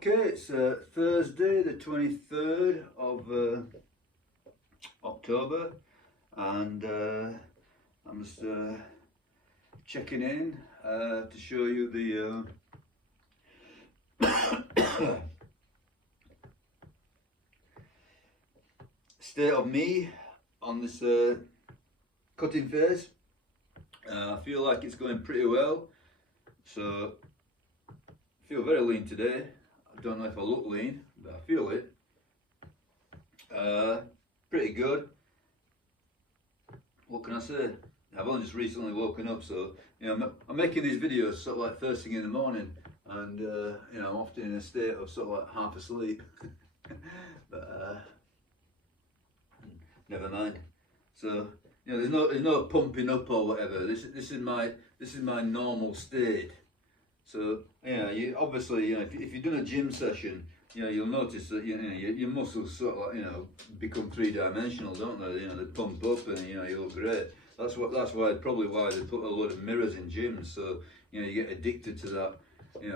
Okay, it's Thursday the 23rd of October, and I'm just checking in to show you the state of me on this cutting phase. I feel like it's going pretty well, so I feel very lean today. I don't know if I look lean, but I feel it. Pretty good. What can I say? I've only just recently woken up, so I'm making these videos sort of like first thing in the morning, and I'm often in a state of sort of like half asleep. But never mind. So there's no pumping up or whatever. This is my normal state. So you obviously if you've done a gym session, you'll notice that your muscles sort of like become three-dimensional, don't they? They pump up and you look great. That's probably why they put a lot of mirrors in gyms, so you get addicted to that.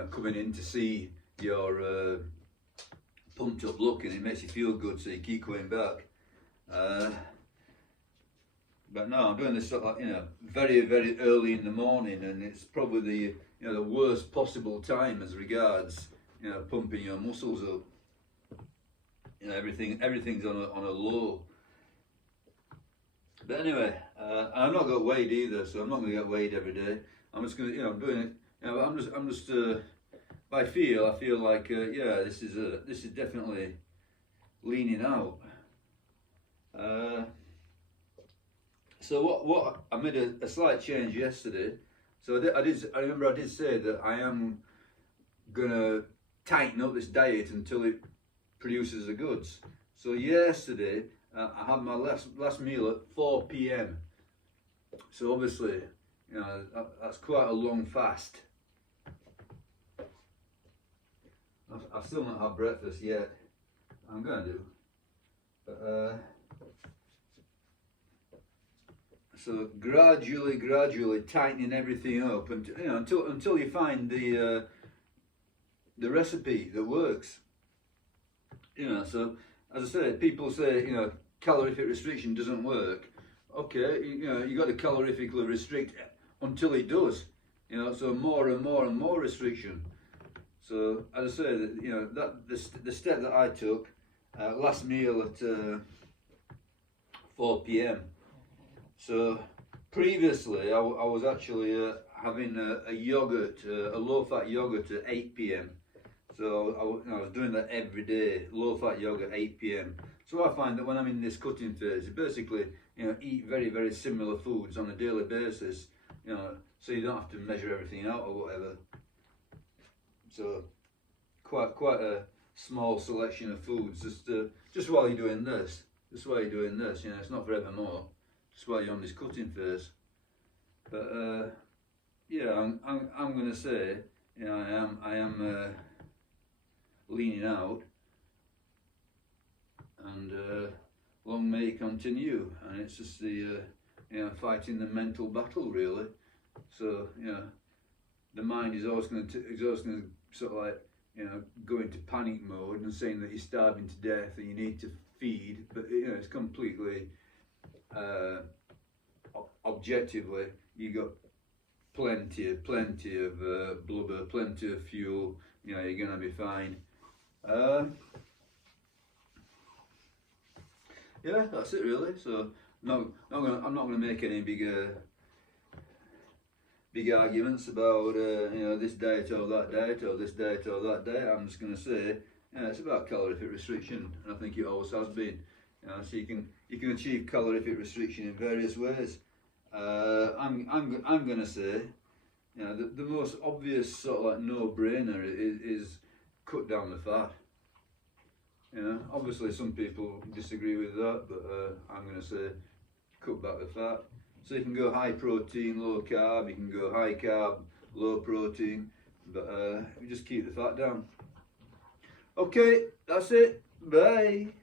Coming in to see your pumped up look, and it makes you feel good, so you keep going back. But no, I'm doing this sort of like, very, very early in the morning, and it's probably the worst possible time as regards pumping your muscles up. Everything's on a low. But anyway, I'm not got weighed either, so I'm not going to get weighed every day. I'm just going to, I'm doing it. I'm just. I feel like this is definitely leaning out. So what I made a slight change yesterday. So I remember I did say that I am gonna tighten up this diet until it produces the goods. So yesterday I had my last meal at 4 p.m. So obviously that's quite a long fast. I've still not had breakfast yet. I'm gonna do, but so gradually tightening everything up until you find the recipe that works. So as I said, people say calorific restriction doesn't work. Okay, you got to calorifically restrict until it does. So more and more restriction. So as I say, the step that I took, last meal at 4 p.m. So previously I was actually having a yogurt, a low-fat yogurt at 8 p.m. So I was doing that every day, low-fat yogurt 8 p.m. So I find that when I'm in this cutting phase, you basically eat very, very similar foods on a daily basis, so you don't have to measure everything out or whatever. So quite a small selection of foods just while you're doing this. It's not forevermore. Just while you're on this cutting phase. But I'm gonna say I am leaning out, and long may it continue. And it's just the fighting the mental battle really. So the mind is always going to sort of like go into panic mode and saying that you're starving to death and you need to feed, but it's completely objectively you got plenty of blubber, plenty of fuel. You're gonna be fine. Yeah, that's it really. So I'm not gonna make any big arguments about this diet or that diet or this diet or that diet. I'm just gonna say it's about calorific restriction, and I think it always has been. So you can achieve calorific restriction in various ways. I'm gonna say the most obvious sort of like no-brainer is cut down the fat. Obviously some people disagree with that, but I'm gonna say cut back the fat. So you can go high protein, low carb. You can go high carb, low protein, but you just keep the fat down. Okay, that's it. Bye.